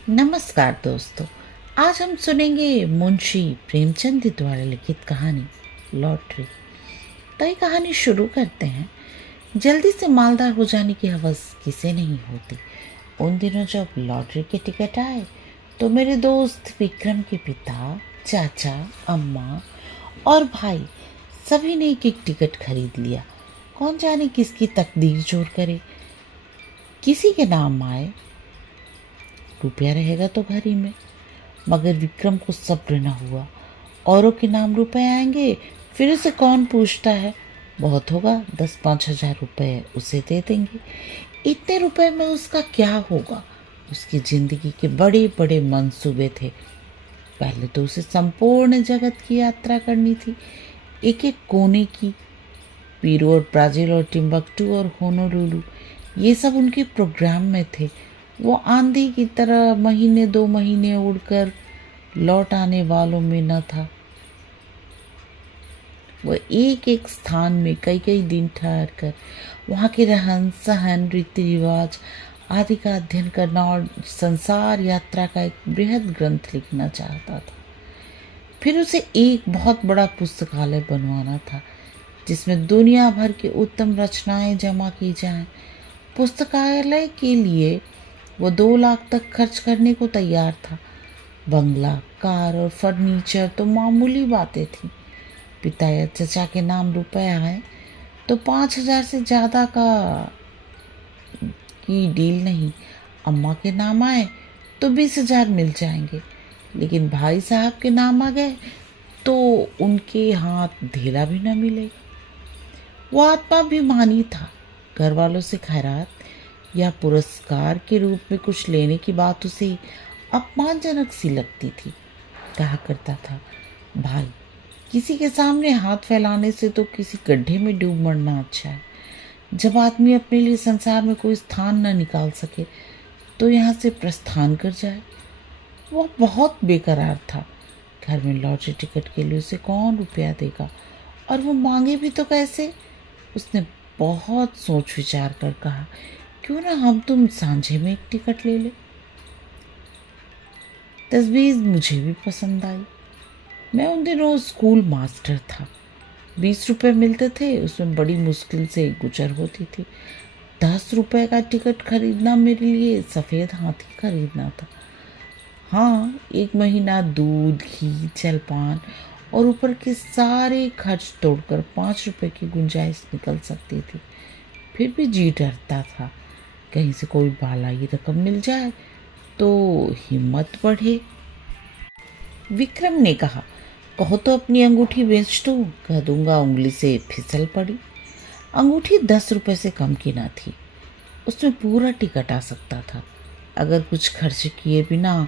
नमस्कार दोस्तों। आज हम सुनेंगे मुंशी प्रेमचंद द्वारा लिखित कहानी लॉटरी। तो ये कहानी शुरू करते हैं। जल्दी से मालदार हो जाने की हवस किसे नहीं होती। उन दिनों जब लॉटरी के टिकट आए तो मेरे दोस्त विक्रम के पिता, चाचा, अम्मा और भाई सभी ने एक एक टिकट खरीद लिया। कौन जाने किसकी तकदीर जोर करे। किसी के नाम आए रुपया रहेगा तो घर ही में, मगर विक्रम को सब्र न हुआ। औरों के नाम रुपए आएंगे, फिर उसे कौन पूछता है। बहुत होगा 10-5 हजार रुपए उसे दे देंगे। इतने रुपए में उसका क्या होगा। उसकी जिंदगी के बड़े बड़े मंसूबे थे। पहले तो उसे संपूर्ण जगत की यात्रा करनी थी, एक एक कोने की। पीरू और ब्राजील और टिम्बकटू और होनोलुलु, ये सब उनके प्रोग्राम में थे। वो आंधी की तरह महीने 2 महीने उड़कर लौट आने वालों में न था। वह एक एक स्थान में कई कई दिन ठहर कर वहाँ के रहन सहन, रीति रिवाज आदि का अध्ययन करना और संसार यात्रा का एक बृहद ग्रंथ लिखना चाहता था। फिर उसे एक बहुत बड़ा पुस्तकालय बनवाना था, जिसमें दुनिया भर की उत्तम रचनाएं जमा की जाएं। पुस्तकालय के लिए वो 2 लाख तक खर्च करने को तैयार था। बंगला, कार और फर्नीचर तो मामूली बातें थी। पिता या चचा के नाम रुपए आए तो 5 हजार से ज़्यादा का की डील नहीं। अम्मा के नाम आए तो 20 हजार मिल जाएंगे। लेकिन भाई साहब के नाम आ गए तो उनके हाथ धेला भी न मिलेगा। वो आत्माभिमानी था। घर वालों से खैरात या पुरस्कार के रूप में कुछ लेने की बात उसे अपमानजनक सी लगती थी। कहा करता था, भाई किसी के सामने हाथ फैलाने से तो किसी गड्ढे में डूब मरना अच्छा है। जब आदमी अपने लिए संसार में कोई स्थान न निकाल सके तो यहाँ से प्रस्थान कर जाए। वह बहुत बेकरार था। घर में लॉटरी टिकट के लिए उसे कौन रुपया देगा, और वो मांगे भी तो कैसे। उसने बहुत सोच विचार कर कहा, क्यों ना हम तुम सांझे में एक टिकट ले ले। तजवीज़ मुझे भी पसंद आई। मैं उन दिनों स्कूल मास्टर था। 20 रुपए मिलते थे, उसमें बड़ी मुश्किल से गुजर होती थी। 10 रुपए का टिकट खरीदना मेरे लिए सफ़ेद हाथी खरीदना था। हाँ, एक महीना दूध, घी, जलपान और ऊपर के सारे खर्च तोड़कर 5 रुपए की गुंजाइश निकल सकती थी। फिर भी जी डरता था, कहीं से कोई बालाई रकम मिल जाए तो हिम्मत बढ़े। विक्रम ने कहा, कहो तो अपनी अंगूठी बेच दूँ, कह दूंगा उंगली से फिसल पड़ी। अंगूठी 10 रुपए से कम की ना थी। उसमें पूरा टिकट आ सकता था। अगर कुछ खर्च किए बिना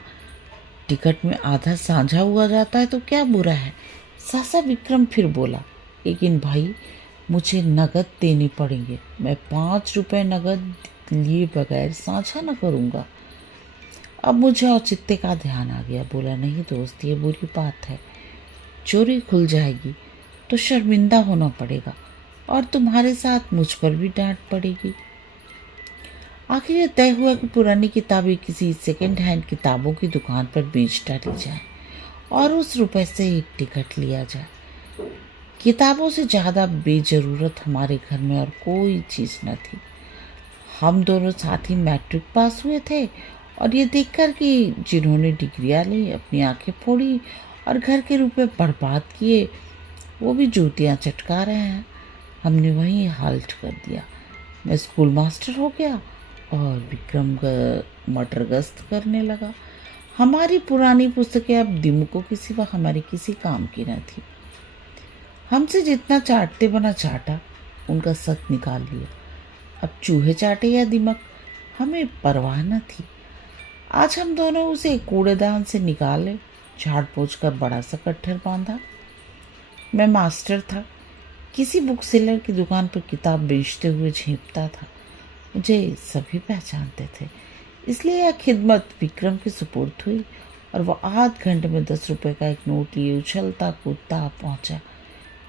टिकट में आधा साझा हुआ जाता है तो क्या बुरा है। सासा विक्रम फिर बोला, लेकिन भाई मुझे नगद देने पड़ेंगे। मैं 5 रुपए नगद लिए बगैर साझा न करूँगा। अब मुझे औचित्य का ध्यान आ गया। बोला, नहीं दोस्त, ये बुरी बात है। चोरी खुल जाएगी तो शर्मिंदा होना पड़ेगा, और तुम्हारे साथ मुझ पर भी डांट पड़ेगी। आखिर ये तय हुआ कि पुरानी किताबें किसी सेकंड हैंड किताबों की दुकान पर बेच डाली जाए और उस रुपए से एक टिकट लिया जाए। किताबों से ज़्यादा बेजरूरत हमारे घर में और कोई चीज़ न थी। हम दोनों साथ ही मैट्रिक पास हुए थे, और ये देखकर कि जिन्होंने डिग्रियां ली अपनी आंखें फोड़ी और घर के रुपए बर्बाद किए, वो भी जूतियां चटका रहे हैं, हमने वहीं हाल्ट कर दिया। मैं स्कूल मास्टर हो गया और विक्रम मटर गश्त करने लगा। हमारी पुरानी पुस्तकें अब दिमुकों के सिवा हमारे किसी काम की न थी। हमसे जितना चाटते बना चाटा, उनका सत निकाल लिया। अब चूहे चाटे या दिमक, हमें परवाह न थी। आज हम दोनों उसे कूड़ेदान से निकाले, झाड़ पोंछ कर बड़ा सा कट्ठर बांधा। मैं मास्टर था, किसी बुक सेलर की दुकान पर किताब बेचते हुए झेपता था। मुझे सभी पहचानते थे, इसलिए यह खिदमत विक्रम की सुपुर्द हुई, और वह आध घंटे में 10 रुपए का एक नोट लिए उछलता कूदता पहुंचा।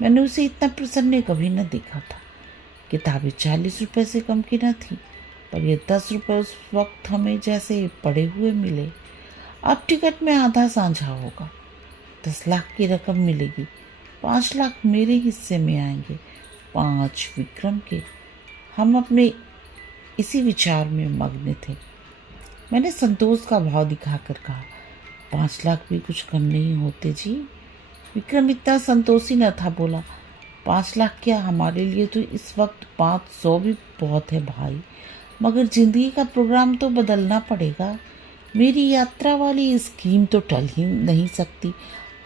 मैंने उसे इतना प्रसन्न कभी न देखा था। किताबें 40 रुपए से कम की न थी, पर ये 10 रुपए उस वक्त हमें जैसे पड़े हुए मिले। अब टिकट में आधा साझा होगा, 10 लाख की रकम मिलेगी, 5 लाख मेरे हिस्से में आएंगे, 5 विक्रम के। हम अपने इसी विचार में मग्न थे। मैंने संतोष का भाव दिखाकर कहा, 5 लाख भी कुछ कम नहीं होते जी। विक्रम इतना संतोषी न था, बोला, 5 लाख क्या, हमारे लिए तो इस वक्त 500 भी बहुत है भाई, मगर जिंदगी का प्रोग्राम तो बदलना पड़ेगा। मेरी यात्रा वाली स्कीम तो टल ही नहीं सकती।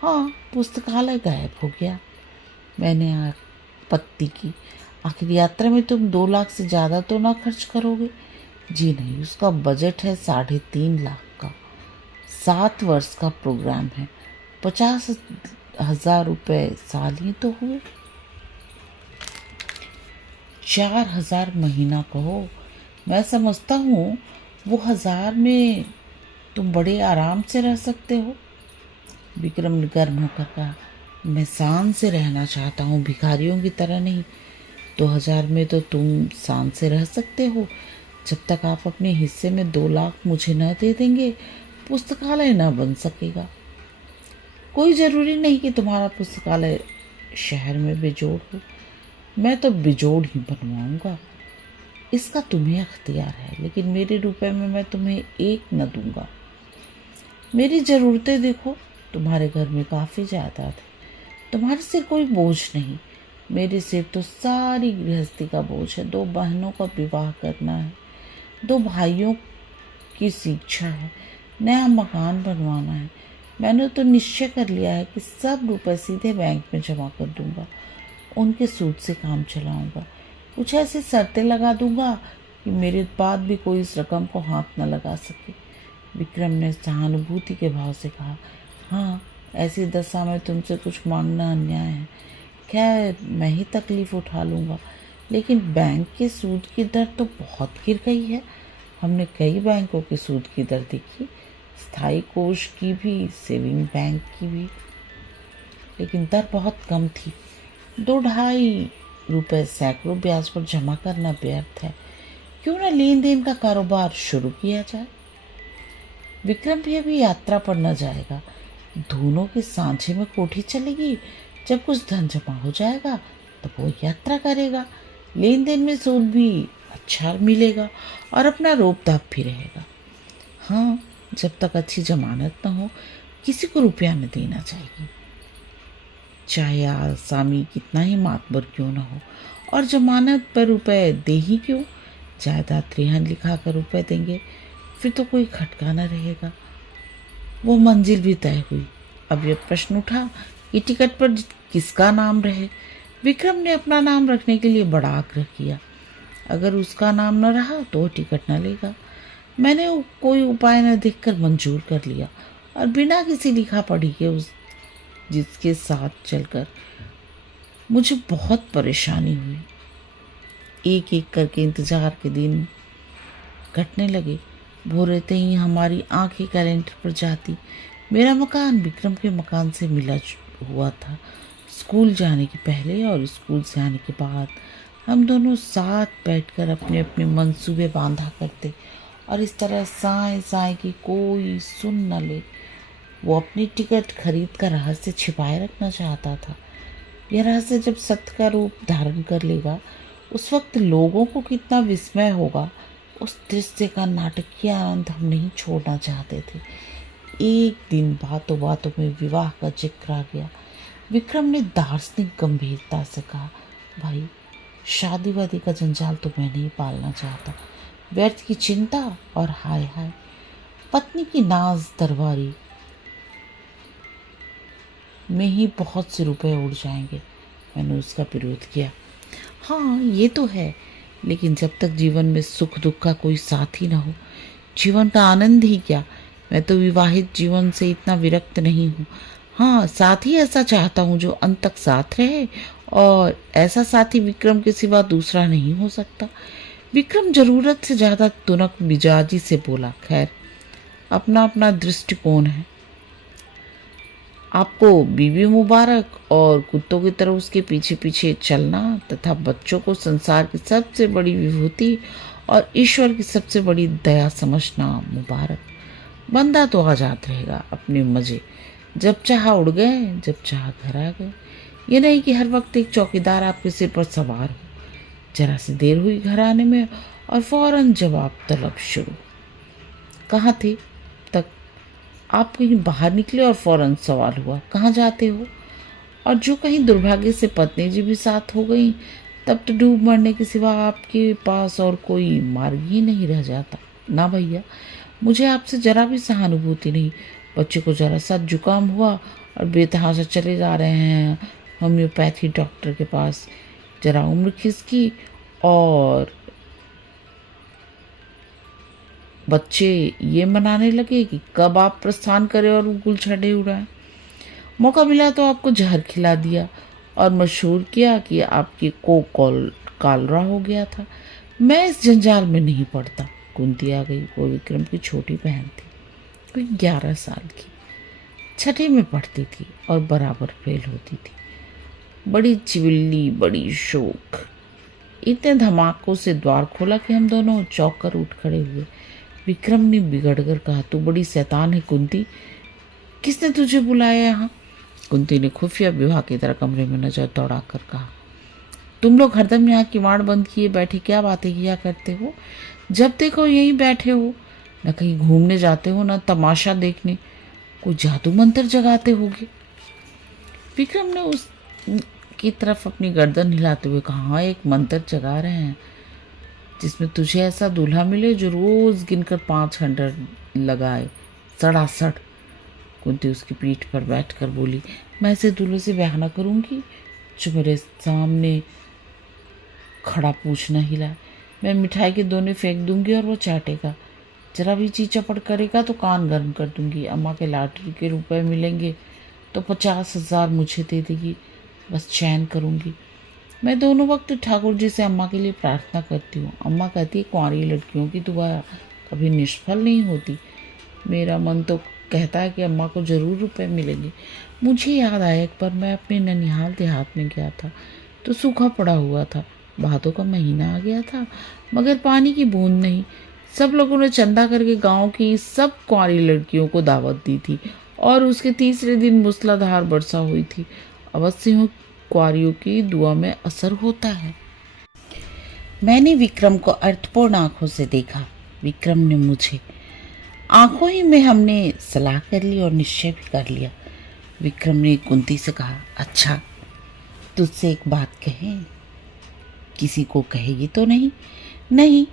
हाँ, पुस्तकालय गायब हो गया। मैंने आपत्ति की, आखिर यात्रा में तुम 2 लाख से ज़्यादा तो ना खर्च करोगे? जी नहीं, उसका बजट है 3.5 लाख का, 7 वर्ष का प्रोग्राम है, 50,000 रुपये साल ही तो हुए। 4,000 महीना कहो। मैं समझता हूँ वो 1,000 में तुम बड़े आराम से रह सकते हो। विक्रम ने गर्म होकर कहा, मैं शान से रहना चाहता हूँ, भिखारियों की तरह नहीं। 2,000 में तो तुम शान से रह सकते हो, जब तक आप अपने हिस्से में 2 लाख मुझे न दे देंगे, पुस्तकालय न बन सकेगा। कोई ज़रूरी नहीं कि तुम्हारा पुस्तकालय शहर में बेजोड़ हो, मैं तो बेजोड़ ही बनवाऊंगा। इसका तुम्हें अख्तियार है, लेकिन मेरे रुपए में मैं तुम्हें एक न दूंगा। मेरी ज़रूरतें देखो, तुम्हारे घर में काफ़ी जायदाद है, तुम्हारे सिर कोई बोझ नहीं, मेरे सिर तो सारी गृहस्थी का बोझ है। 2 बहनों का विवाह करना है, 2 भाइयों की शिक्षा है, नया मकान बनवाना है। मैंने तो निश्चय कर लिया है कि सब रुपए सीधे बैंक में जमा कर दूंगा, उनके सूद से काम चलाऊंगा। कुछ ऐसी शर्तें लगा दूंगा कि मेरे बाद भी कोई इस रकम को हाथ न लगा सके। विक्रम ने सहानुभूति के भाव से कहा, हाँ, ऐसी दशा में तुमसे कुछ मांगना अन्याय है। खैर, मैं ही तकलीफ उठा लूँगा, लेकिन बैंक के सूद की दर तो बहुत गिर गई है। हमने कई बैंकों के सूद की दर देखी, स्थायी कोष की भी, सेविंग बैंक की भी, लेकिन दर बहुत कम थी। 2-2.5 रुपये सैकड़ों ब्याज पर जमा करना व्यर्थ है। क्यों न लेन देन का कारोबार शुरू किया जाए। विक्रम भी अभी यात्रा पर न जाएगा, दोनों के सांझे में कोठी चलेगी। जब कुछ धन जमा हो जाएगा तब वो यात्रा करेगा, लेन देन में सूद भी अच्छा मिलेगा और अपना रोब दाब भी रहेगा। हाँ, जब तक अच्छी जमानत न हो, किसी को रुपया न देना चाहिए, चाहे आसामी कितना ही मातबर क्यों न हो। और जमानत पर रुपए दे ही क्यों, जायदाद रेहन लिखा कर रुपए देंगे, फिर तो कोई खटका न रहेगा। वो मंजिल भी तय हुई। अब यह प्रश्न उठा कि टिकट पर किसका नाम रहे। विक्रम ने अपना नाम रखने के लिए बड़ा आग्रह किया। अगर उसका नाम न रहा तो वो टिकट न लेगा। मैंने कोई उपाय न देखकर मंजूर कर लिया और बिना किसी लिखा पढ़ी के जिसके साथ चलकर मुझे बहुत परेशानी हुई। एक एक करके इंतजार के दिन कटने लगे। भोर होते ही हमारी आंखें कैलेंडर पर जाती। मेरा मकान विक्रम के मकान से मिला हुआ था। स्कूल जाने के पहले और स्कूल से आने के बाद हम दोनों साथ बैठकर अपने अपने मंसूबे बांधा करते और इस तरह साए साए की कोई सुन न ले। वो अपनी टिकट खरीद का रहस्य छिपाए रखना चाहता था। यह रहस्य जब सत्य का रूप धारण कर लेगा, उस वक्त लोगों को कितना विस्मय होगा। उस दृश्य का नाटकीय आनंद हम नहीं छोड़ना चाहते थे। एक दिन बातों बातों में विवाह का जिक्र आ गया। विक्रम ने दार्शनिक गंभीरता से कहा, भाई, शादी वादी का जंजाल तो मैं नहीं पालना चाहता। व्यर्थ की चिंता और हाय हाय पत्नी की नाज दरबारी में ही बहुत से रुपए उड़ जाएंगे। मैंने उसका विरोध किया। हाँ, ये तो है, लेकिन जब तक जीवन में सुख दुख का कोई साथी ना हो, जीवन का आनंद ही क्या। मैं तो विवाहित जीवन से इतना विरक्त नहीं हूँ। हाँ, साथी ऐसा चाहता हूँ जो अंत तक साथ रहे, और ऐसा साथी विक्रम के सिवा दूसरा नहीं हो सकता। विक्रम जरूरत से ज़्यादा तुनक मिजाजी से बोला, खैर, अपना अपना दृष्टिकोण है। आपको बीवी मुबारक, और कुत्तों की तरह उसके पीछे पीछे चलना तथा बच्चों को संसार की सबसे बड़ी विभूति और ईश्वर की सबसे बड़ी दया समझना मुबारक। बंदा तो आजाद रहेगा अपने मजे, जब चाहा उड़ गए, जब चाहा घर आ गए। ये नहीं कि हर वक्त एक चौकीदार आपके सिर पर सवार हो। जरा सी देर हुई घर आने में और फौरन जवाब तलब शुरू। कहाँ थे तक? आप कहीं बाहर निकले और फौरन सवाल हुआ, कहाँ जाते हो? और जो कहीं दुर्भाग्य से पत्नी जी भी साथ हो गई, तब तो डूब मरने के सिवा आपके पास और कोई मार्ग ही नहीं रह जाता। ना भैया, मुझे आपसे जरा भी सहानुभूति नहीं। बच्चे को जरा सा जुकाम हुआ और बेतहाशा चले जा रहे हैं होम्योपैथी डॉक्टर के पास। जरा उम्र खिसकी और बच्चे ये मनाने लगे कि कब आप प्रस्थान करें और गुलछड़े उड़ाएं। मौका मिला तो आपको जहर खिला दिया और मशहूर किया कि आपकी को कालरा हो गया था। मैं इस जंजाल में नहीं पड़ता। कुंती आ गई। वो विक्रम की छोटी बहन थी, कोई 11 साल की। छठी में पढ़ती थी और बराबर फेल होती थी। बड़ी चिविल्ली, बड़ी शोक। इतने धमाकों से द्वार खोला कि हम दोनों चौंक कर उठ खड़े हुए। विक्रम ने बिगड़ कर कहा, तू बड़ी शैतान है कुंती, किसने तुझे बुलाया यहाँ? कुंती ने खुफिया विवाह की तरह कमरे में नजर दौड़ा कर कहा, तुम लोग हरदम यहाँ किवाड़ बंद किए बैठे क्या बातें किया करते हो? जब देखो यहीं बैठे हो, न कहीं घूमने जाते हो, न तमाशा देखने। कोई जादू मंत्र जगाते होगे। विक्रम ने उस की तरफ अपनी गर्दन हिलाते हुए कहा, हाँ, एक मंत्र जगा रहे हैं जिसमें तुझे ऐसा दूल्हा मिले जो रोज गिनकर 500 लगाए, सड़ासड़। कुंती उसकी पीठ पर बैठकर बोली, मैं ऐसे दूल्हे से ब्याह न करूंगी जो मेरे सामने खड़ा पूछ न हिलाए। मैं मिठाई के दोने फेंक दूंगी और वो चाटेगा। जरा भी ची चपड़ करेगा तो कान गर्म कर दूंगी। अम्मा के लॉटरी के रुपए मिलेंगे तो 50,000 मुझे दे देगी। बस चैन करूंगी। मैं दोनों वक्त ठाकुर जी से अम्मा के लिए प्रार्थना करती हूँ। अम्मा कहती है, कुंवारी लड़कियों की दुआ कभी निष्फल नहीं होती। मेरा मन तो कहता है कि अम्मा को जरूर रुपए मिलेंगे। मुझे याद आया, एक बार मैं अपने ननिहाल देहात में गया था तो सूखा पड़ा हुआ था। भादों का महीना आ गया था मगर पानी की बूंद नहीं। सब लोगों ने चंदा करके गांव की सब कुंवारी लड़कियों को दावत दी थी और उसके तीसरे दिन मूसलाधार वर्षा हुई थी। अवश्य हूँ कुंवारियों की दुआ में असर होता है। मैंने विक्रम को अर्थपूर्ण आंखों से देखा। विक्रम ने मुझे। आंखों ही में हमने सलाह कर ली और निश्चय भी कर लिया। विक्रम ने कुंती से कहा, अच्छा, तुझसे एक बात कहें? किसी को कहेगी तो नहीं? नहीं,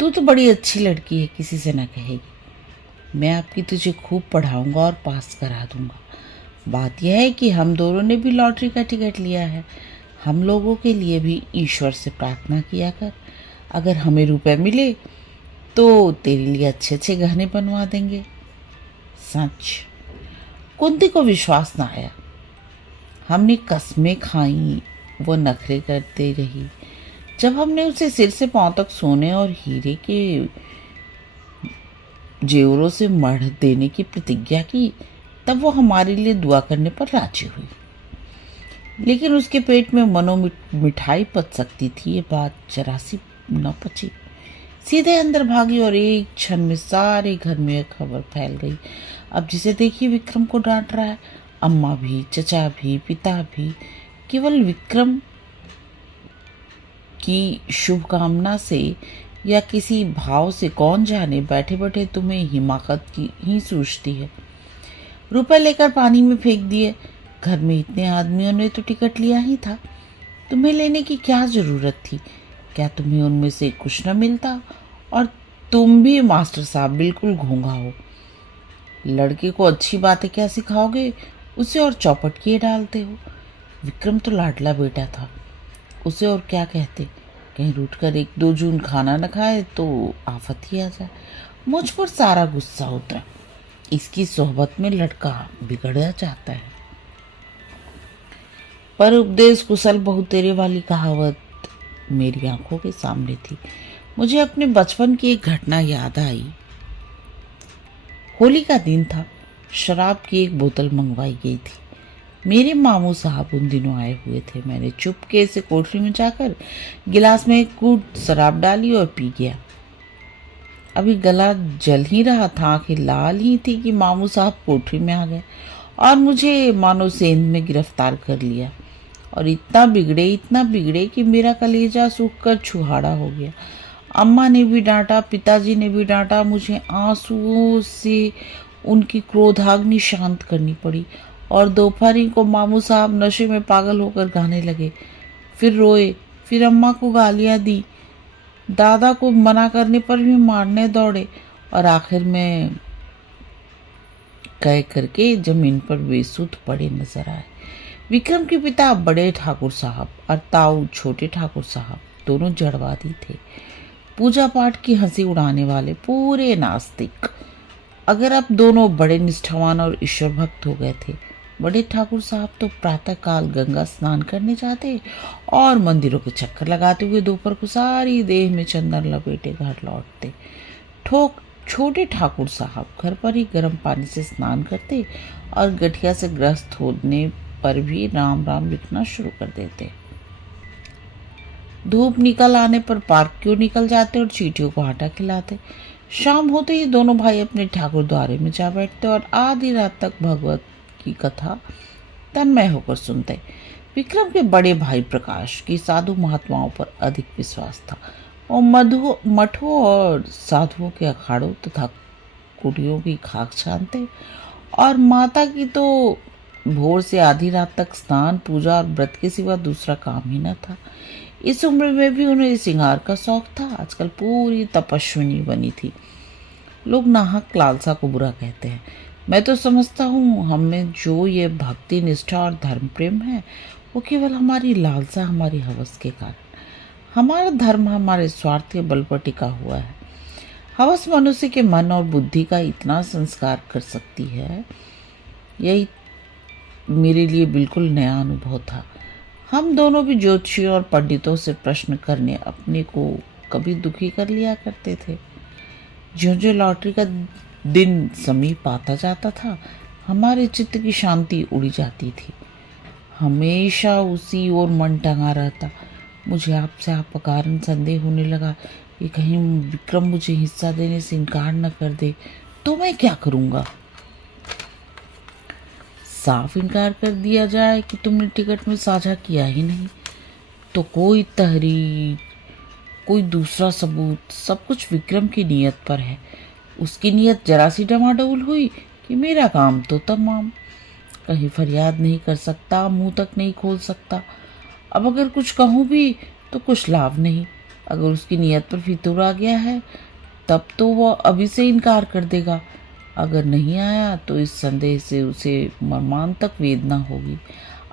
तू तो बड़ी अच्छी लड़की है, किसी से ना कहेगी। मैं आपकी तुझे खूब पढ़ाऊंगा और पास करा दूंगा। बात यह है कि हम दोनों ने भी लॉटरी का टिकट लिया है। हम लोगों के लिए भी ईश्वर से प्रार्थना किया कर। अगर हमें रुपए मिले तो तेरे लिए अच्छे अच्छे गहने बनवा देंगे। सच। कुंती को विश्वास ना आया। हमने कस्में खाई, वो नखरे करते रही। जब हमने उसे सिर से पांव तक सोने और हीरे के जेवरों से मढ़ देने की प्रतिज्ञा की, तब वो हमारे लिए दुआ करने पर राजी हुई। लेकिन उसके पेट में मनो मिठाई पच सकती थी, ये बात जरा सी न पची। सीधे अंदर भागी और एक क्षण में सारे घर में यह खबर फैल गई। अब जिसे देखिए विक्रम को डांट रहा है। अम्मा भी, चचा भी, पिता भी। केवल विक्रम की शुभकामना से या किसी भाव से कौन जाने बैठे बैठे तुम्हें हिमाकत की ही सूझती है। रुपए लेकर पानी में फेंक दिए। घर में इतने आदमियों ने तो टिकट लिया ही था, तुम्हें लेने की क्या जरूरत थी? क्या तुम्हें उनमें से कुछ न मिलता? और तुम भी मास्टर साहब बिल्कुल घोंघा हो। लड़के को अच्छी बातें क्या सिखाओगे, उसे और चौपट किए डालते हो। विक्रम तो लाडला बेटा था, उसे और क्या कहते? कहीं रूठ कर 1-2 जून खाना न खाए तो आफत ही आ जाए। मुझ पर सारा गुस्सा उतरा। इसकी सोहबत में लड़का बिगड़ जाता है। पर उपदेश कुशल बहु तेरे वाली कहावत मेरी आंखों के सामने थी। मुझे अपने बचपन की एक घटना याद आई। होली का दिन था। शराब की एक बोतल मंगवाई गई थी। मेरे मामू साहब उन दिनों आए हुए थे। मैंने चुपके से कोठरी में जाकर गिलास में एक कूट शराब डाली और पी गया। अभी गला जल ही रहा था, आंखें लाल ही थी कि मामू साहब कोठरी में आ गए और मुझे मानो सेंध में गिरफ्तार कर लिया। और इतना बिगड़े कि मेरा कलेजा सूख कर छुहाड़ा हो गया। अम्मा ने भी डांटा, पिताजी ने भी डांटा। मुझे आंसुओं से उनकी क्रोधाग्नि शांत करनी पड़ी। और दोपहरी को मामू साहब नशे में पागल होकर गाने लगे, फिर रोए, फिर अम्मा को गालियां दी, दादा को मना करने पर भी मारने दौड़े और आखिर में कह करके जमीन पर बेसुध पड़े नजर आए। विक्रम के पिता बड़े ठाकुर साहब और ताऊ छोटे ठाकुर साहब दोनों जड़वादी थे, पूजा पाठ की हंसी उड़ाने वाले पूरे नास्तिक। अगर अब दोनों बड़े निष्ठावान और ईश्वर भक्त हो गए थे। बड़े ठाकुर साहब तो प्रातः काल गंगा स्नान करने जाते और मंदिरों के चक्कर लगाते हुए दोपहर को सारी देह में चंदन लपेटे घर लौटते। छोटे ठाकुर साहब घर पर ही गर्म पानी से स्नान करते और गठिया से ग्रस्त होने पर भी राम राम लिखना शुरू कर देते। धूप निकल आने पर पार्क क्यों निकल जाते और चींटियों को आटा खिलाते। शाम होते ही दोनों भाई अपने ठाकुर द्वारे में जा बैठते और आधी रात तक भगवत की कथा तन्मय होकर सुनते। विक्रम के बड़े भाई प्रकाश की साधु महात्माओं पर अधिक विश्वास था। और मठों और साधुओं के अखाड़ों तथा कुटियों की खाक छानते। और माता की तो भोर से आधी रात तक स्नान, पूजा और व्रत के सिवा दूसरा काम ही न था। इस उम्र में भी उन्हें श्रृंगार का शौक था। आजकल पूरी तपस्विनी बनी थी। लोग नाहक लालसा को बुरा कहते हैं। मैं तो समझता हूँ हम में जो ये भक्ति, निष्ठा और धर्म प्रेम है वो केवल हमारी लालसा, हमारी हवस के कारण। हमारा धर्म हमारे स्वार्थ के बल पर टिका हुआ है। हवस मनुष्य के मन और बुद्धि का इतना संस्कार कर सकती है, यही मेरे लिए बिल्कुल नया अनुभव था। हम दोनों भी ज्योतिषियों और पंडितों से प्रश्न करने अपने को कभी दुखी कर लिया करते थे। ज्यों लॉटरी का दिन समीप आता जाता था, हमारे चित्त की शांति उड़ी जाती थी। हमेशा उसी ओर मन टंगा रहता। मुझे आपसे आप कारण संदेह होने लगा कि कहीं विक्रम मुझे हिस्सा देने से इनकार न कर दे तो मैं क्या करूँगा। साफ इनकार कर दिया जाए कि तुमने टिकट में साझा किया ही नहीं, तो कोई तहरीर, कोई दूसरा सबूत, सब कुछ विक्रम की नीयत पर है। उसकी नीयत जरा सी डमाडोल हुई कि मेरा काम तो तमाम। कहीं फरियाद नहीं कर सकता, मुंह तक नहीं खोल सकता। अब अगर कुछ कहूँ भी तो कुछ लाभ नहीं। अगर उसकी नीयत पर फितूर आ गया है तब तो वह अभी से इनकार कर देगा। अगर नहीं आया तो इस संदेह से उसे मर्मांतक वेदना होगी।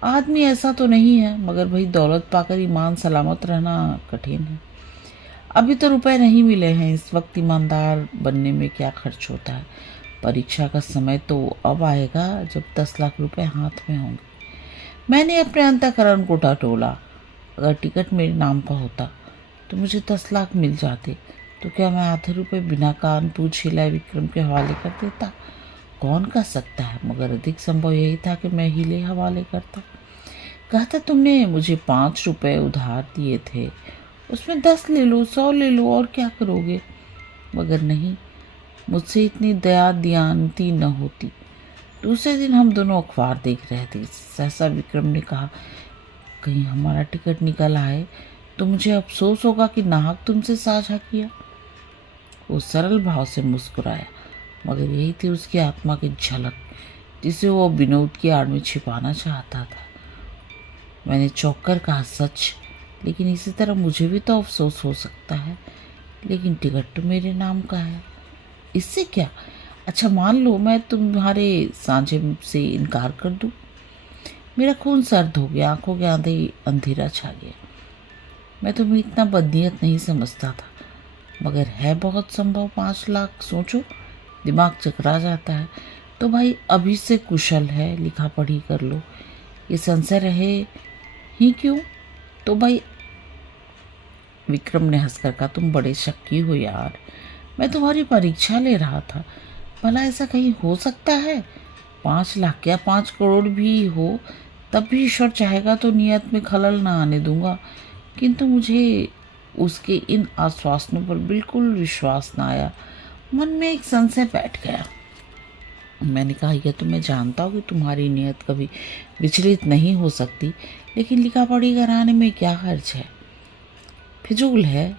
आदमी ऐसा तो नहीं है, मगर भाई दौलत पाकर ईमान सलामत रहना कठिन है। अभी तो रुपए नहीं मिले हैं, इस वक्त ईमानदार बनने में क्या खर्च होता है। परीक्षा का समय तो अब आएगा जब 10 लाख रुपए हाथ में होंगे। मैंने अपने अंतःकरण को टटोला। अगर टिकट मेरे नाम का होता तो मुझे 10 लाख मिल जाते, तो क्या मैं आधे रुपए बिना कान पूछे हिलाए विक्रम के हवाले कर देता? कौन कह सकता है, मगर अधिक संभव यही था कि मैं हिले हवाले करता। कहता तुमने मुझे 5 रुपए उधार दिए थे, उसमें 10 ले लो, 100 ले लो, और क्या करोगे। मगर नहीं, मुझसे इतनी दया दयानती न होती। दूसरे दिन हम दोनों अखबार देख रहे थे। सहसा विक्रम ने कहा, कहीं हमारा टिकट निकल आए तो मुझे अफसोस होगा कि नाहक तुमसे साझा किया। वो सरल भाव से मुस्कुराया, मगर यही थी उसकी आत्मा की झलक जिसे वो विनोद की आड़ में छिपाना चाहता था। मैंने चौंक कर कहा, सच? लेकिन इसी तरह मुझे भी तो अफसोस हो सकता है। लेकिन टिकट तो मेरे नाम का है, इससे क्या? अच्छा मान लो मैं तुम्हारे साझे से इनकार कर दूं। मेरा खून सर्द हो गया, आंखों के आंधे अंधेरा छा गया। मैं तुम्हें इतना बदनीयत नहीं समझता था, मगर है बहुत संभव 5 लाख। सोचो, दिमाग चकरा जाता है। तो भाई अभी से कुशल है, लिखा पढ़ी कर लो, ये संशय रहे ही क्यों। तो भाई विक्रम ने हंसकर कहा, तुम बड़े शक्की हो यार, मैं तुम्हारी परीक्षा ले रहा था। भला ऐसा कहीं हो सकता है? 5 लाख या 5 करोड़ भी हो तब भी ईश्वर चाहेगा तो नियत में खलल ना आने दूंगा। किंतु मुझे उसके इन आश्वासनों पर बिल्कुल विश्वास ना आया। मन में एक संशय बैठ गया। मैंने कहा, यह तो मैं जानता हूँ कि तुम्हारी नीयत कभी विचलित नहीं हो सकती, लेकिन लिखा पढ़ी कराने में क्या हर्ज है? फिजूल है,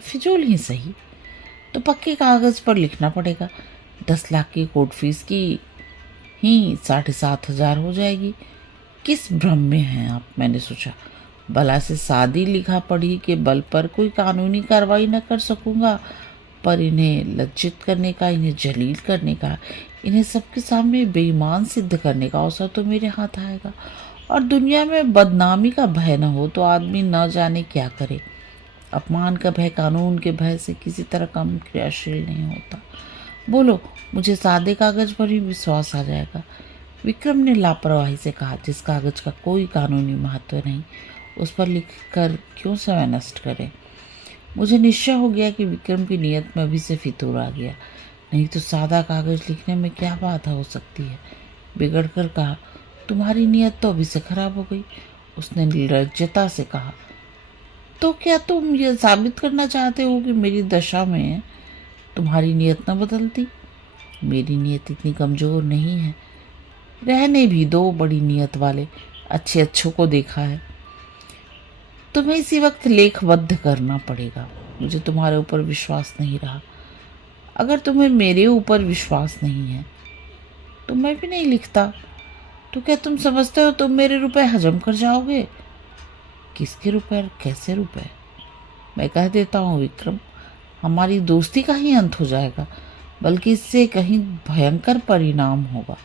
फिजूल ही सही तो पक्के कागज पर लिखना पड़ेगा। 10 लाख की कोर्ट फीस की ही 7,500 हो जाएगी। किस भ्रम में हैं आप? मैंने सोचा, भला से सादी लिखा पढ़ी के बल पर कोई कानूनी कार्रवाई न कर सकूंगा, पर इन्हें लज्जित करने का, इन्हें जलील करने का, इन्हें सबके सामने बेईमान सिद्ध करने का अवसर तो मेरे हाथ आएगा। और दुनिया में बदनामी का भय न हो तो आदमी न जाने क्या करे। अपमान का भय कानून के भय से किसी तरह कम क्रियाशील नहीं होता। बोलो, मुझे सादे कागज पर ही विश्वास आ जाएगा? विक्रम ने लापरवाही से कहा, जिस कागज का कोई कानूनी महत्व नहीं, उस पर लिख कर क्यों समय नष्ट करें? मुझे निश्चय हो गया कि विक्रम की नीयत में अभी से फितूर आ गया। नहीं तो सादा कागज लिखने में क्या बात हो सकती है? बिगड़ कर कहा, तुम्हारी नीयत तो अभी से खराब हो गई। उसने निर्लज्जता से कहा, तो क्या तुम ये साबित करना चाहते हो कि मेरी दशा में तुम्हारी नीयत न बदलती? मेरी नीयत इतनी कमजोर नहीं है। रहने भी दो, बड़ी नीयत वाले अच्छे अच्छों को देखा है। तुम्हें इसी वक्त लेखबद्ध करना पड़ेगा। मुझे तुम्हारे ऊपर विश्वास नहीं रहा। अगर तुम्हें मेरे ऊपर विश्वास नहीं है तो मैं भी नहीं लिखता। तो क्या तुम समझते हो तुम मेरे रुपए हजम कर जाओगे? किसके रुपए और कैसे रुपए? मैं कह देता हूँ विक्रम, हमारी दोस्ती का ही अंत हो जाएगा, बल्कि इससे कहीं भयंकर परिणाम होगा।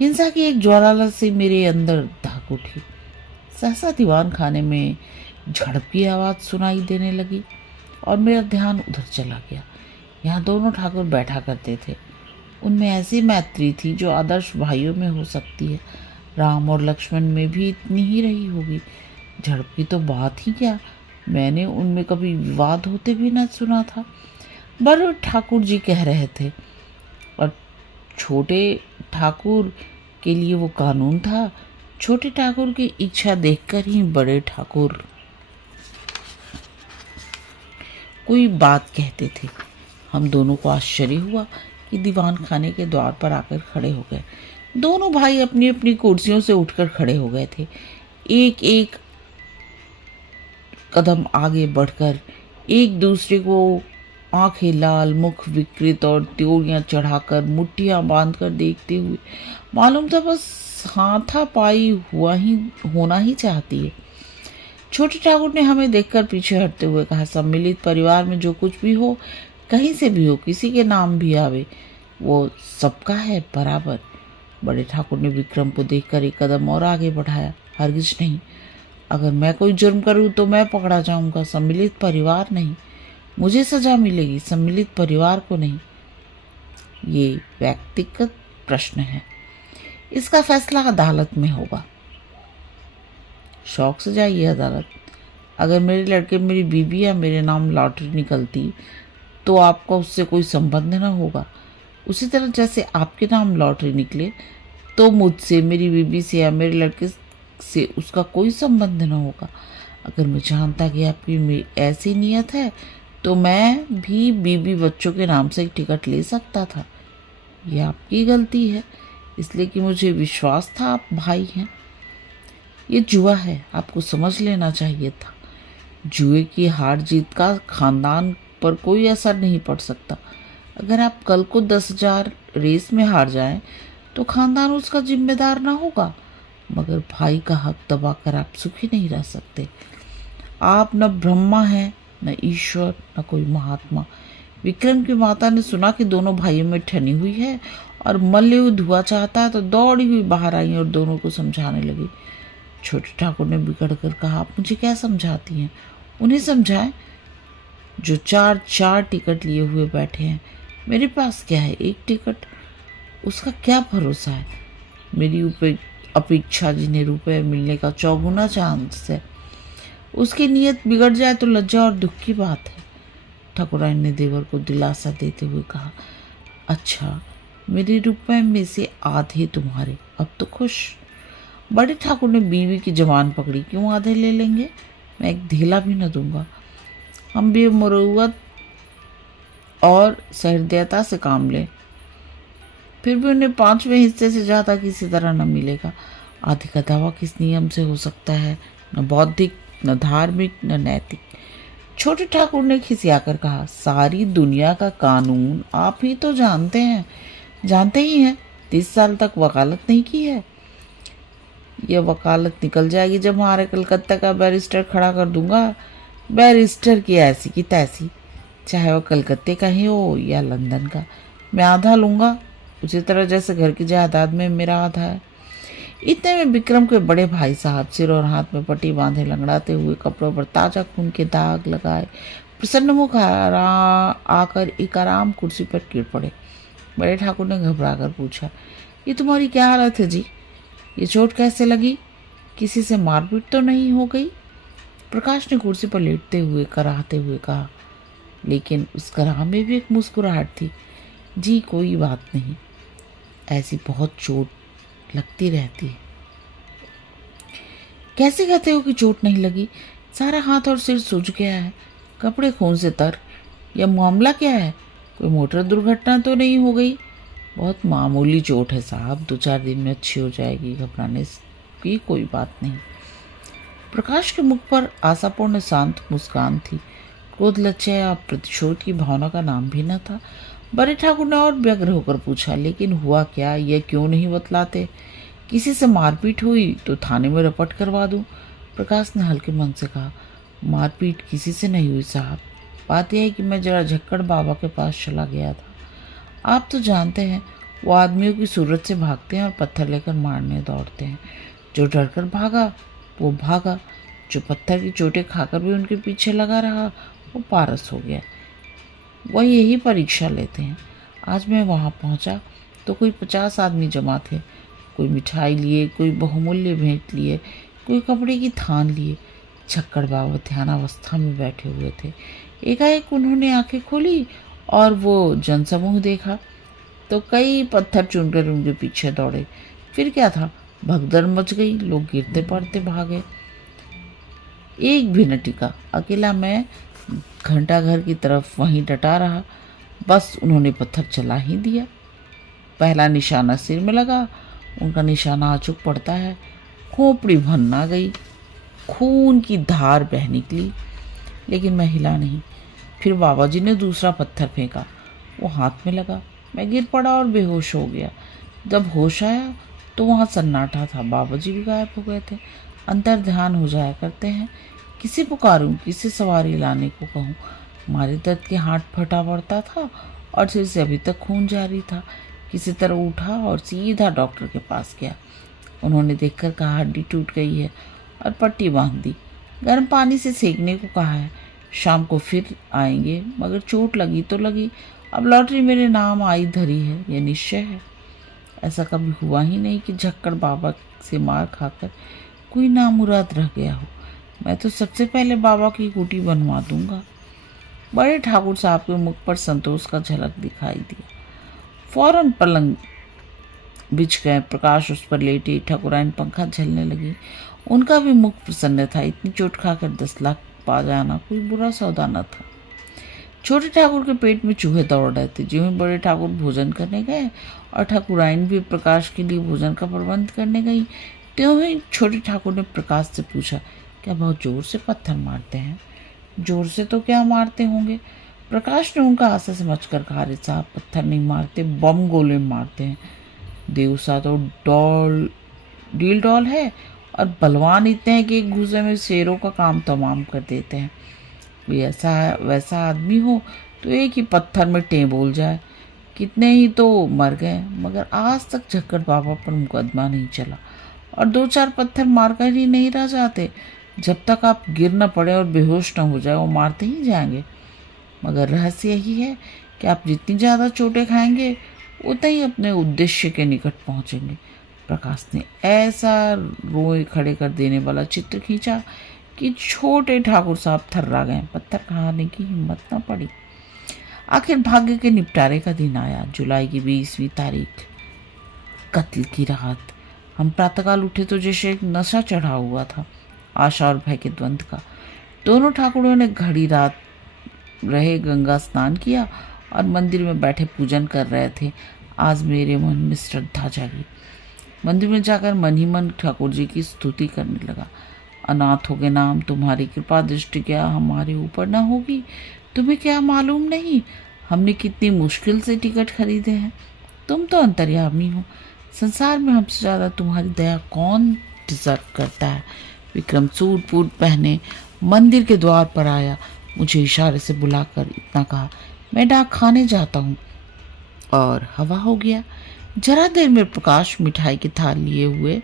हिंसा की एक ज्वाला से मेरे अंदर धक उठी। सहसा दीवान खाने में झड़प की आवाज़ सुनाई देने लगी और मेरा ध्यान उधर चला गया। यहाँ दोनों ठाकुर बैठा करते थे। उनमें ऐसी मैत्री थी जो आदर्श भाइयों में हो सकती है। राम और लक्ष्मण में भी इतनी ही रही होगी। झड़प की तो बात ही क्या, मैंने उनमें कभी विवाद होते भी न सुना था। बड़े ठाकुर जी कह रहे थे और छोटे ठाकुर के लिए वो कानून था। छोटे ठाकुर की इच्छा देखकर ही बड़े ठाकुर कोई बात कहते थे। हम दोनों को आश्चर्य हुआ कि दीवान खाने के द्वार पर आकर खड़े हो गए। दोनों भाई अपनी अपनी कुर्सियों से उठकर खड़े हो गए थे। एक एक कदम आगे बढ़कर एक दूसरे को आंखें लाल, मुख विकृत और त्योरियां चढ़ाकर, मुट्ठियां बांधकर देखते हुए मालूम था बस हाथापाई होना ही चाहती है। छोटे ठाकुर ने हमें देखकर पीछे हटते हुए कहा, सम्मिलित परिवार में जो कुछ भी हो, कहीं से भी हो, किसी के नाम भी आवे, वो सबका है बराबर। बड़े ठाकुर ने विक्रम को देखकर एक कदम और आगे बढ़ाया, हरगिज नहीं। अगर मैं कोई जुर्म करूं तो मैं पकड़ा जाऊंगा, सम्मिलित परिवार नहीं। मुझे सजा मिलेगी, सम्मिलित परिवार को नहीं। ये व्यक्तिगत प्रश्न है, इसका फैसला अदालत में होगा। शौक से जाइए अदालत। अगर मेरे लड़के मेरी बीबी या मेरे नाम लॉटरी निकलती तो आपका उससे कोई संबंध न होगा। उसी तरह जैसे आपके नाम लॉटरी निकले तो मुझसे, मेरी बीबी से या मेरे लड़के से उसका कोई संबंध न होगा। अगर मैं जानता कि आपकी ऐसी नीयत है तो मैं भी बीबी बच्चों के नाम से एक टिकट ले सकता था। यह आपकी गलती है, इसलिए कि मुझे विश्वास था आप भाई हैं। ये जुआ है, आपको समझ लेना चाहिए था। जुए की हार जीत का खानदान पर कोई असर नहीं पड़ सकता। अगर आप कल को 10,000 रेस में हार जाएं तो खानदान उसका जिम्मेदार ना होगा, मगर भाई का हक दबाकर आप सुखी नहीं रह सकते। आप न ब्रह्मा हैं, न ईश्वर, न कोई महात्मा। विक्रम की माता ने सुना कि दोनों भाइयों में ठनी हुई है और मल्लयुद्ध हुआ चाहता है, तो दौड़ी हुई बाहर आई और दोनों को समझाने लगी। छोटे ठाकुर ने बिगड़ कर कहा, आप मुझे क्या समझाती हैं? उन्हें समझाएं जो 4 टिकट लिए हुए बैठे हैं। मेरे पास क्या है, एक टिकट, उसका क्या भरोसा है? मेरी अपेक्षा जिन्हें रुपए मिलने का 4 गुना चांस है, उसकी नीयत बिगड़ जाए तो लज्जा और दुख की बात है। ठाकुराइन ने देवर को दिलासा देते हुए कहा, अच्छा, मेरे रुपए में से आधे तुम्हारे, अब तो खुश। बड़े ठाकुर ने बीवी की जवान पकड़ी, क्यों आधे ले लेंगे? मैं एक धेला भी न दूंगा। हम बेमुरौवत और सहृदयता से काम लें, फिर भी उन्हें 5वें हिस्से से ज़्यादा किसी तरह न मिलेगा। आदि का दावा किस नियम से हो सकता है? न बौद्धिक, न धार्मिक, न नैतिक। छोटे ठाकुर ने खिसियाकर कहा, सारी दुनिया का कानून आप ही तो जानते ही हैं। 30 साल तक वकालत नहीं की है। यह वकालत निकल जाएगी जब हमारे कलकत्ता का बैरिस्टर खड़ा कर दूंगा। बैरिस्टर की ऐसी की तैसी, चाहे वह कलकत्ते का ही हो या लंदन का। मैं आधा लूंगा, उसी तरह जैसे घर की जायदाद में मेरा आधा है। इतने में विक्रम के बड़े भाई साहब सिर और हाथ में पट्टी बांधे लंगड़ाते हुए, कपड़ों पर ताजा खून के दाग लगाए, प्रसन्न मुख आकर एक आराम कुर्सी पर गिर पड़े। बड़े ठाकुर ने घबरा कर पूछा, ये तुम्हारी क्या हालत है जी? ये चोट कैसे लगी? किसी से मारपीट तो नहीं हो गई? प्रकाश ने कुर्सी पर लेटते हुए कराहते हुए कहा, लेकिन उस कराह में भी एक मुस्कुराहट थी। जी कोई बात नहीं, ऐसी बहुत चोट लगती रहती है। कैसे कहते हो कि चोट नहीं लगी? सारा हाथ और सिर सूज गया है, कपड़े खून से तर। यह मामला क्या है? कोई मोटर दुर्घटना तो नहीं हो गई? बहुत मामूली चोट है साहब, 2-4 दिन में अच्छी हो जाएगी, घबराने की कोई बात नहीं। प्रकाश के मुख पर आशापूर्ण शांत मुस्कान थी। क्रोध, लज्जा या प्रतिशोध की भावना का नाम भी न था। बड़े ठाकुर ने और व्यग्र होकर पूछा, लेकिन हुआ क्या? यह क्यों नहीं बतलाते? किसी से मारपीट हुई तो थाने में रपट करवा दूं। प्रकाश ने हल्के मन से कहा, मारपीट किसी से नहीं हुई साहब। बात यह है कि मैं जरा झक्कड़ बाबा के पास चला गया था। आप तो जानते हैं, वो आदमियों की सूरत से भागते हैं और पत्थर लेकर मारने दौड़ते हैं। जो डरकर भागा वो भागा, जो पत्थर की चोटें खाकर भी उनके पीछे लगा रहा वो पारस हो गया। वह यही परीक्षा लेते हैं। आज मैं वहाँ पहुँचा तो कोई 50 आदमी जमा थे। कोई मिठाई लिए, कोई बहुमूल्य भेंट लिए, कोई कपड़े की थान लिए। झक्कड़ बाबा ध्यानावस्था में बैठे हुए थे। एकाएक उन्होंने आंखें खोली और वो जनसमूह देखा तो कई पत्थर चुनकर उनके पीछे दौड़े। फिर क्या था, भगदड़ मच गई, लोग गिरते पड़ते भागे। एक भी न टिका। अकेला मैं घंटा घर की तरफ वहीं डटा रहा। बस उन्होंने पत्थर चला ही दिया। पहला निशाना सिर में लगा, उनका निशाना अचूक पड़ता है। खोपड़ी भन्ना गई, खून की धार बह निकली, लेकिन मैं हिला नहीं। फिर बाबा जी ने दूसरा पत्थर फेंका, वो हाथ में लगा। मैं गिर पड़ा और बेहोश हो गया। जब होश आया तो वहाँ सन्नाटा था, बाबा जी भी गायब हो गए थे। अंतर ध्यान हो जाया करते हैं। किसे पुकारूं, किसे सवारी लाने को कहूँ? हमारे दर्द के हाथ फटा पड़ता था और सिर से अभी तक खून जारी था। किसी तरह उठा और सीधा डॉक्टर के पास गया। उन्होंने देखकर कहा, हड्डी टूट गई है और पट्टी बांध दी। गर्म पानी से सेकने को कहा है। शाम को फिर आएंगे, मगर चोट लगी तो लगी। अब लॉटरी मेरे नाम आई धरी है, यह निश्चय है। ऐसा कभी हुआ ही नहीं कि झक्कड़ बाबा से मार खाकर कोई नामुराद रह गया हो। मैं तो सबसे पहले बाबा की कुटी बनवा दूंगा। बड़े ठाकुर साहब के मुख पर संतोष का झलक दिखाई दिया। फौरन पलंग बिछ गए। प्रकाश उस पर लेटे, ठाकुराइन पंखा झलने लगी। उनका भी मुख प्रसन्न था। इतनी चोट खाकर 10 लाख पा जाना कोई बुरा सौदा न था। छोटे ठाकुर के पेट में चूहे दौड़ रहे थे। ज्यों ही बड़े ठाकुर भोजन करने गए और ठाकुराइन भी प्रकाश के लिए भोजन का प्रबंध करने गई, त्यों ही छोटे ठाकुर ने प्रकाश से पूछा, क्या बहुत जोर से पत्थर मारते हैं? जोर से तो क्या मारते होंगे? प्रकाश ने उनका आशा समझकर कहा, अरे साहब, पत्थर नहीं मारते, बम गोले मारते हैं। देवसा तो डील डॉल है और बलवान इतने हैं कि एक घूसे में शेरों का काम तमाम कर देते हैं। कोई ऐसा वैसा आदमी हो तो एक ही पत्थर में टें बोल जाए। कितने ही तो मर गए, मगर आज तक झक्कड़ बाबा पर मुकदमा नहीं चला। और 2-4 पत्थर मारकर ही नहीं रह जाते। जब तक आप गिर न पड़े और बेहोश न हो जाए, वो मारते ही जाएंगे। मगर रहस्य यही है कि आप जितनी ज़्यादा चोटें खाएंगे उतना ही अपने उद्देश्य के निकट पहुंचेंगे। प्रकाश ने ऐसा रोए खड़े कर देने वाला चित्र खींचा कि छोटे ठाकुर साहब थर्रा गए। पत्थर खाने की हिम्मत न पड़ी। आखिर भाग्य के निपटारे का दिन आया। जुलाई की 20वीं तारीख, कत्ल की रात। हम प्रातःकाल उठे तो जैसे एक नशा चढ़ा हुआ था, आशा और भय के द्वंद्व का। दोनों ठाकुरों ने घड़ी रात रहे गंगा स्नान किया और मंदिर में बैठे पूजन कर रहे थे। आज मेरे मन में श्रद्धा जागी। मंदिर में जाकर मन ही मन ठाकुर जी की स्तुति करने लगा। अनाथों के नाम तुम्हारी कृपा दृष्टि क्या हमारे ऊपर न होगी? तुम्हें क्या मालूम नहीं हमने कितनी मुश्किल से टिकट खरीदे हैं? तुम तो अंतर्यामी हो। संसार में हमसे ज़्यादा तुम्हारी दया कौन डिजर्व करता है? विक्रम सूट बूट पहने मंदिर के द्वार पर आया। मुझे इशारे से बुलाकर इतना कहा, मैं डाक खाने जाता हूँ, और हवा हो गया। जरा देर में प्रकाश मिठाई की थाल लिए हुए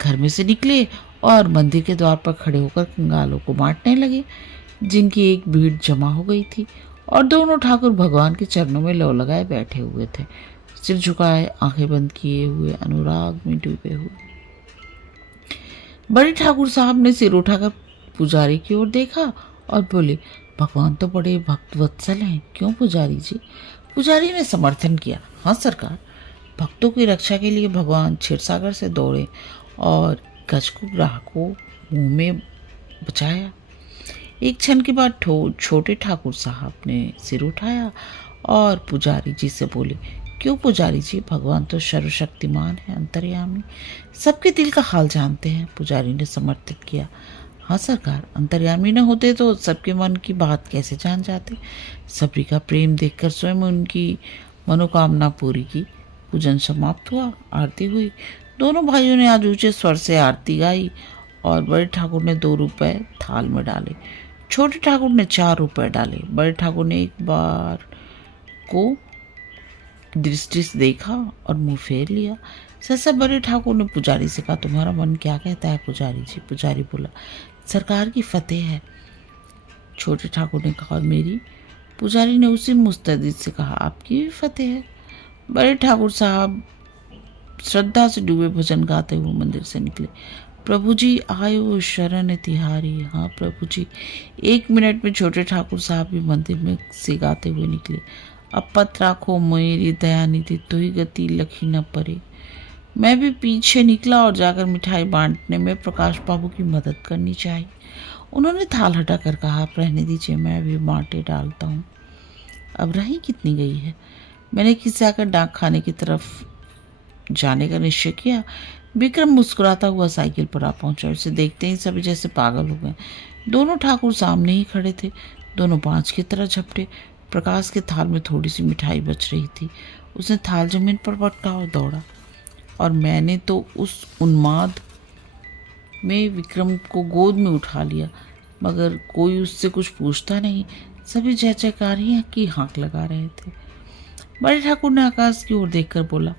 घर में से निकले और मंदिर के द्वार पर खड़े होकर कंगालों को बांटने लगे, जिनकी एक भीड़ जमा हो गई थी। और दोनों ठाकुर भगवान के चरणों में लौ लगाए बैठे हुए थे, सिर झुकाए, आंखें बंद किए हुए, अनुराग में डूबे हुए। बड़े ठाकुर साहब ने सिर उठाकर पुजारी की ओर देखा और बोले, भगवान तो बड़े भक्त वत्सल हैं, क्यों पुजारी जी? पुजारी ने समर्थन किया, हाँ सरकार, भक्तों की रक्षा के लिए भगवान क्षीरसागर से दौड़े और गज को ग्राहकों मुंह में बचाया। एक क्षण के बाद छोटे ठाकुर साहब ने सिर उठाया और पुजारी जी से बोले, क्यों पुजारी जी? भगवान तो सर्वशक्तिमान है, अंतर्यामी, सबके दिल का हाल जानते हैं। पुजारी ने समर्थित किया, हाँ सरकार, अंतर्यामी न होते तो सबके मन की बात कैसे जान जाते? सबरी का प्रेम देखकर स्वयं उनकी मनोकामना पूरी की। पूजन समाप्त हुआ, आरती हुई। दोनों भाइयों ने आज ऊंचे स्वर से आरती गाई और बड़े ठाकुर ने 2 रुपए थाल में डाले, छोटे ठाकुर ने 4 रुपए डाले। बड़े ठाकुर ने एक बार को दृष्टि से देखा और मुंह फेर लिया। सहसा बड़े ठाकुर ने पुजारी से कहा, तुम्हारा मन क्या कहता है पुजारी जी? पुजारी बोला, सरकार की फतेह है। छोटे ठाकुर ने कहा, मेरी? पुजारी ने उसी मुस्तैदी से कहा, आपकी भी फतेह है। बड़े ठाकुर साहब श्रद्धा से डूबे भजन गाते हुए मंदिर से निकले। प्रभु जी आयो शरण तिहारी। हाँ प्रभु जी। 1 मिनट में छोटे ठाकुर साहब भी मंदिर में से गाते हुए निकले। अब पत राखो मेरी दयानिधि, तो ही गति लखी न परे। मैं भी पीछे निकला और जाकर मिठाई बांटने में प्रकाश बाबू की मदद करनी चाहिए। उन्होंने थाल हटाकर कहा, आप रहने दीजिए, मैं अभी बांटे डालता हूँ। अब रही कितनी गई है? मैंने किसी आकर डाक खाने की तरफ जाने का निश्चय किया। विक्रम मुस्कुराता हुआ साइकिल पर आ पहुंचा। उसे देखते ही सभी जैसे पागल हो गए। दोनों ठाकुर सामने ही खड़े थे, दोनों बांझ की तरह झपटे। प्रकाश के थाल में थोड़ी सी मिठाई बच रही थी। उसने थाल जमीन पर पटका और दौड़ा, और मैंने तो उस उन्माद में विक्रम को गोद में उठा लिया, मगर कोई उससे कुछ पूछता नहीं। सभी जय जयकारियां की हाँक लगा रहे थे। बड़े ठाकुर ने आकाश की ओर देखकर बोला,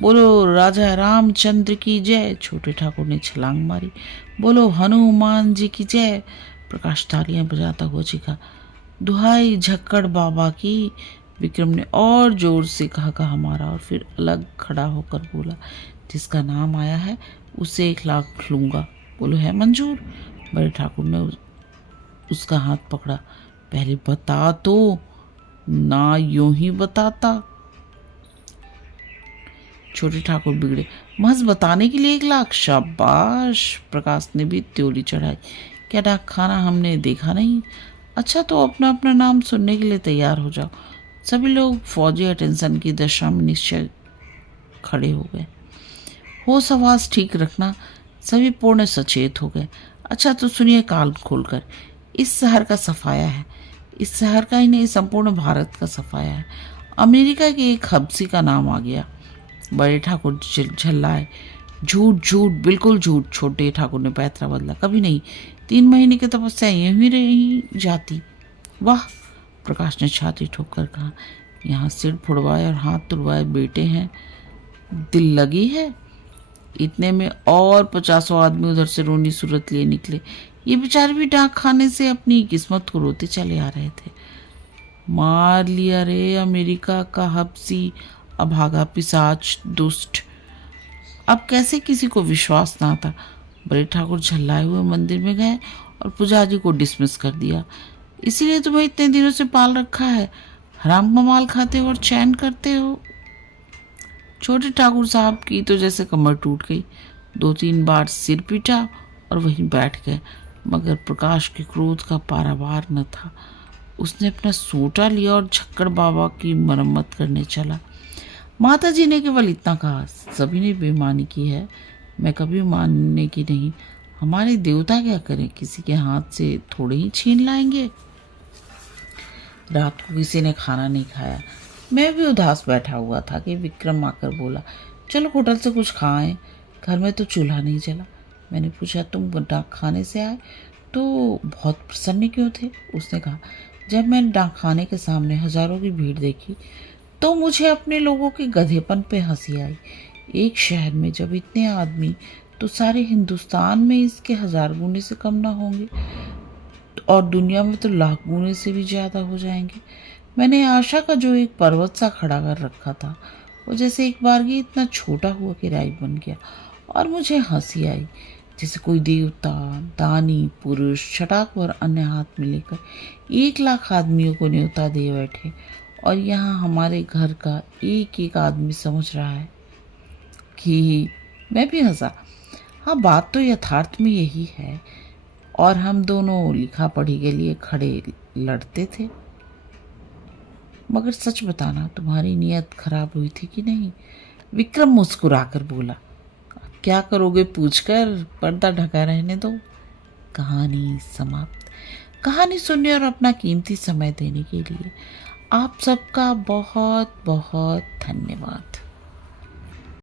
बोलो राजा रामचंद्र की जय। छोटे ठाकुर ने छलांग मारी, बोलो हनुमान जी की जय। प्रकाश तालियां बजाता हुआ चीखा, दुहाई झक्कड़ बाबा की। विक्रम ने और जोर से कहा हमारा, और फिर अलग खड़ा होकर बोला, जिसका नाम आया है उसे 1 लाख लूंगा। बोलो है मंजूर? बड़े ठाकुर ने उसका हाथ पकड़ा, पहले बता तो ना, यूं ही बताता। छोटे ठाकुर बिगड़े, महज बताने के लिए 1 लाख? शाबाश। प्रकाश ने भी त्योली चढ़ाई, क्या डाक खाना हमने देखा नहीं? अच्छा तो अपना अपना नाम सुनने के लिए तैयार हो जाओ। सभी लोग फौजी अटेंशन की दशा में निश्चय खड़े हो गए। होश हवास ठीक रखना। सभी पूर्ण सचेत हो गए। अच्छा तो सुनिए कान खोलकर, इस शहर का सफाया है। इस शहर का ही नहीं, संपूर्ण भारत का सफाया है। अमेरिका के एक हब्सी का नाम आ गया। बड़े ठाकुर झल्लाए, झूठ झूठ, बिल्कुल झूठ। छोटे ठाकुर ने पैतरा बदला, कभी नहीं, 3 महीने की तपस्या यूं ही रही जाती। वाह। प्रकाश ने छाती ठोककर कहा, यहाँ सिर फुड़वाए और हाथ तुड़वाए बेटे हैं, दिल लगी है। इतने में और 50 आदमी उधर से रोनी सूरत लिए निकले। ये बेचारे भी डाक खाने से अपनी किस्मत को रोते चले आ रहे थे। मार लिया रे अमेरिका का हब्सी, अभागा पिशाच दुष्ट। अब कैसे किसी को विश्वास ना था। बड़े ठाकुर झल्लाए हुए मंदिर में गए और पुजारी को डिसमिस कर दिया। इसीलिए तुम्हें इतने दिनों से पाल रखा है, हराम का माल खाते हो और चैन करते हो। छोटे ठाकुर साहब की तो जैसे कमर टूट गई। 2-3 बार सिर पीटा और वहीं बैठ गए, मगर प्रकाश के क्रोध का पारावार न था। उसने अपना सोटा लिया और झक्कड़ बाबा की मरम्मत करने चला। माता जी ने केवल इतना कहा, सभी ने बेईमानी की है, मैं कभी मानने की नहीं। हमारे देवता क्या करें, किसी के हाथ से थोड़े ही छीन लाएंगे। रात को किसी ने खाना नहीं खाया। मैं भी उदास बैठा हुआ था कि विक्रम आकर बोला, चलो होटल से कुछ खाएं, घर में तो चूल्हा नहीं जला। मैंने पूछा, तुम डाक खाने से आए तो बहुत प्रसन्न क्यों थे? उसने कहा, जब मैंने डाक खाने के सामने हजारों की भीड़ देखी तो मुझे अपने लोगों के गधेपन पे हंसी आई। एक शहर में जब इतने आदमी, तो सारे हिंदुस्तान में इसके 1000 गुने से कम ना होंगे, और दुनिया में तो लाख गुने से भी ज्यादा हो जाएंगे। मैंने आशा का जो एक पर्वत सा खड़ा कर रखा था, वो जैसे एक बार ही इतना छोटा हुआ कि राई बन गया, और मुझे हंसी आई, जैसे कोई देवता, दानी पुरुष छटाक और अन्य हाथ में लेकर 1 लाख आदमियों को न्योता दे बैठे, और यहाँ हमारे घर का एक एक आदमी समझ रहा है कि मैं भी हंसा। हाँ, बात तो यथार्थ में यही है, और हम दोनों लिखा पढ़ी के लिए खड़े लड़ते थे। मगर सच बताना, तुम्हारी नीयत खराब हुई थी कि नहीं? विक्रम मुस्कुराकर बोला, क्या करोगे पूछकर, पर्दा ढका रहने दो। कहानी समाप्त। कहानी सुनने और अपना कीमती समय देने के लिए आप सबका बहुत बहुत धन्यवाद।